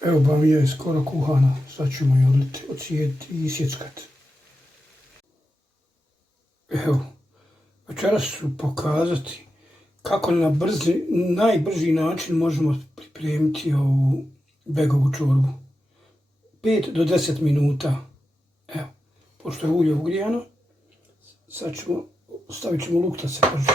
Evo bamija je skoro kuhana, sad ćemo je odliti, ocijediti i isjeckati. Evo, večeras ću pokazati kako na najbrži način možemo pripremiti ovu begovu čorbu. 5 do 10 minuta. Evo, pošto je ulje ugrijano, sad stavit ćemo luk da se prži.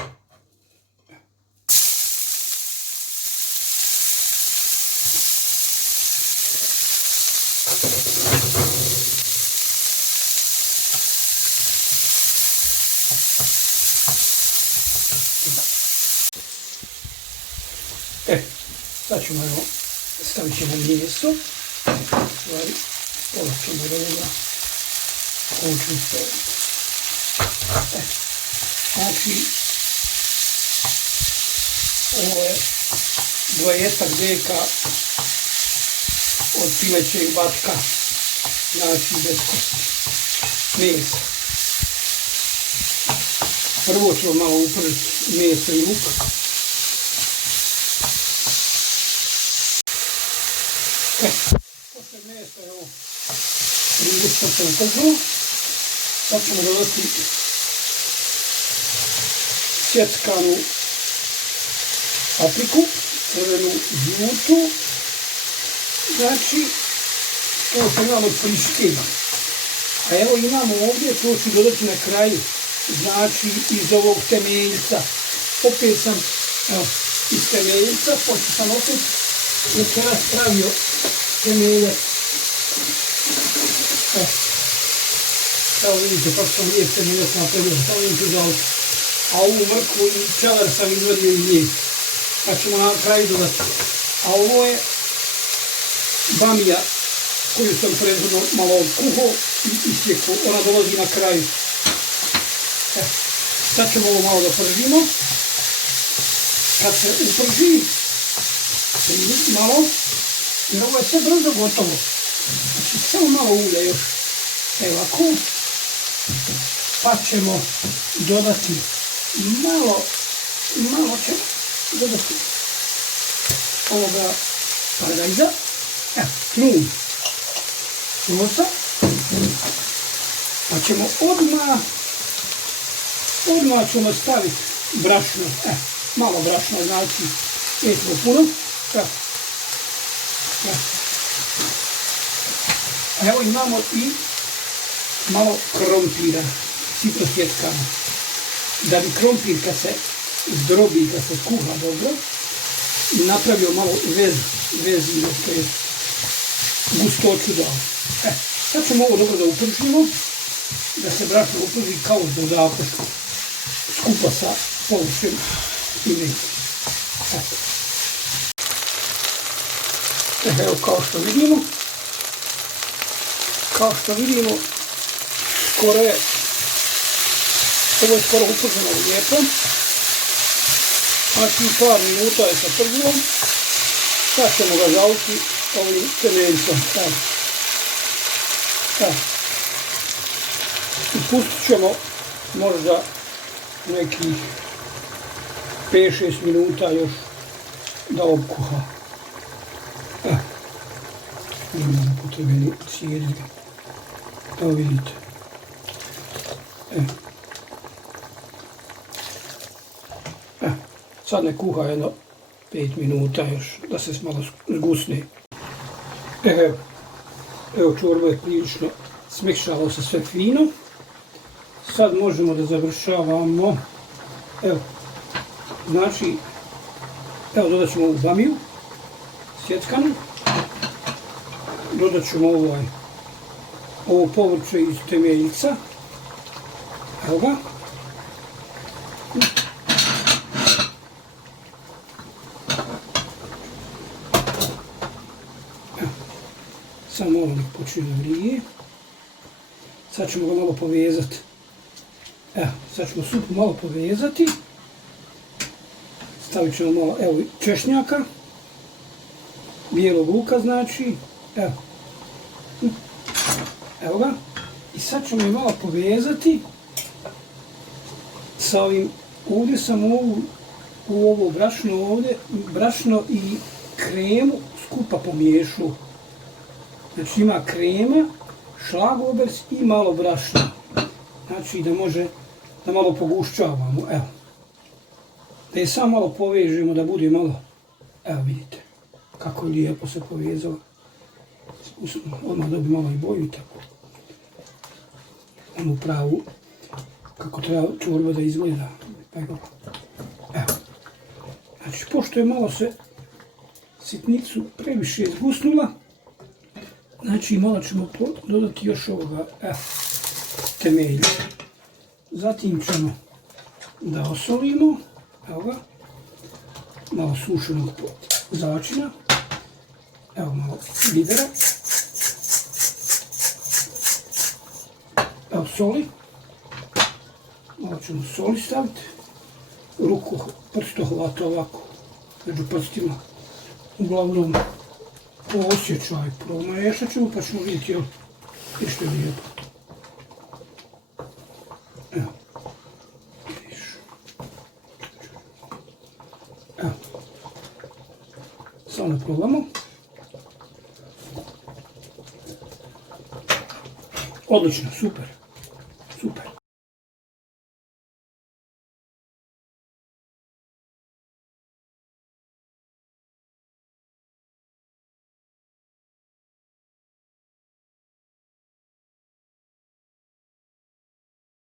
Sad ćemo, evo, stavit ćemo meso, stvari, pola ćemo od ovoga, ovo ću staviti. Znači, ovo je 20 deka od pilećeg batka, znači bez kosti, mesa. Prvo ćemo malo upržiti meso i luk. Pošto je meso, evo, prilično se upržilo, sad ćemo dodati sjeckanu papriku, crvenu, žutu, znači, to što imamo friške. A evo imamo ovdje, to ću dodati na kraju, znači iz ovog temeljca. Opet sam, evo, iz temeljca, pošto sam opet večeras pravio temeljac. Evo vidite kako sam lijep temeljac napravio, sam ću žaliti. A ovu mrkvu i čelar sam izvadio iz nje. Pa ćemo na kraju dodati. A ovo je bamija koju sam prethodno malo kuhao i isjekao. Ona dolazi na kraju. Sad ćemo ovo malo da pržimo. Kad se uprži, malo, jer ovo je sve brzo gotovo. Znači samo malo ulja još. Evo ovako. Pa ćemo dodati malo ćemo dodati ovoga paradajza. Evo, knun. Sosa. Pa ćemo odmah ćemo staviti brašno. Malo brašno, znači nećemo puno. A evo imamo i malo krompira, sitno sjeckano. Da bi krompir kad se zdrobi, kad se skuha dobro, napravio malo vezino, to je gustoću dao. Sad ćemo ovo dobro da upržimo, da se brašno uprži kao do zakoška, skupa sa površem i mesom. Evo kao što vidimo, ovo je skoro uprženo lijepo. Znači par minuta je sa pržilom. Sad ćemo ga žaliti ovim temeljcom. I pustit ćemo možda nekih 5-6 minuta još da opkuha. Nema potrebe ni cijediti. Evo vidite. Sad ne kuha jedno 5 minuta još da se malo zgusne. Evo čorba je prilično smekšalo se sve fino. Sad možemo da završavamo. Evo, znači, evo dodat ćemo ovu bamiju sjeckanu. Dodat ćemo ovo povrće iz temeljca. Evo ga. Samo ovo nek počne da vrije. Sad ćemo ga malo povezati. Evo, sad ćemo supu malo povezati. Stavit ćemo malo, evo, češnjaka. Bijelog luka znači. Evo ga. I sad ćemo je malo povezati sa ovim, ovdje sam u ovo brašno ovdje, brašno i kremu skupa pomiješao Znači ima krema, šlagobers i malo brašna. Znači da može, da malo pogušćavamo, evo. Da je samo malo povežemo, da bude malo, evo vidite, kako je lijepo se povezalo. Odmah dobi malo i boju i tako. Onu pravu, kako treba čorba da izgleda. Evo. Znači, pošto je malo se sitnicu previše zgusnula, znači malo ćemo dodati još ovoga temelja. Zatim ćemo da osolimo, evo ga, malo sušenog začina, evo malo bibera, evo soli, malo ćemo soli staviti, ruku prstohvata ovako, među prstima, uglavnom po osjećaju promiješat ćemo pa ćemo vidjeti i što je lijepo. Evo, vidiš. Evo, samo probamo. Odlično, super.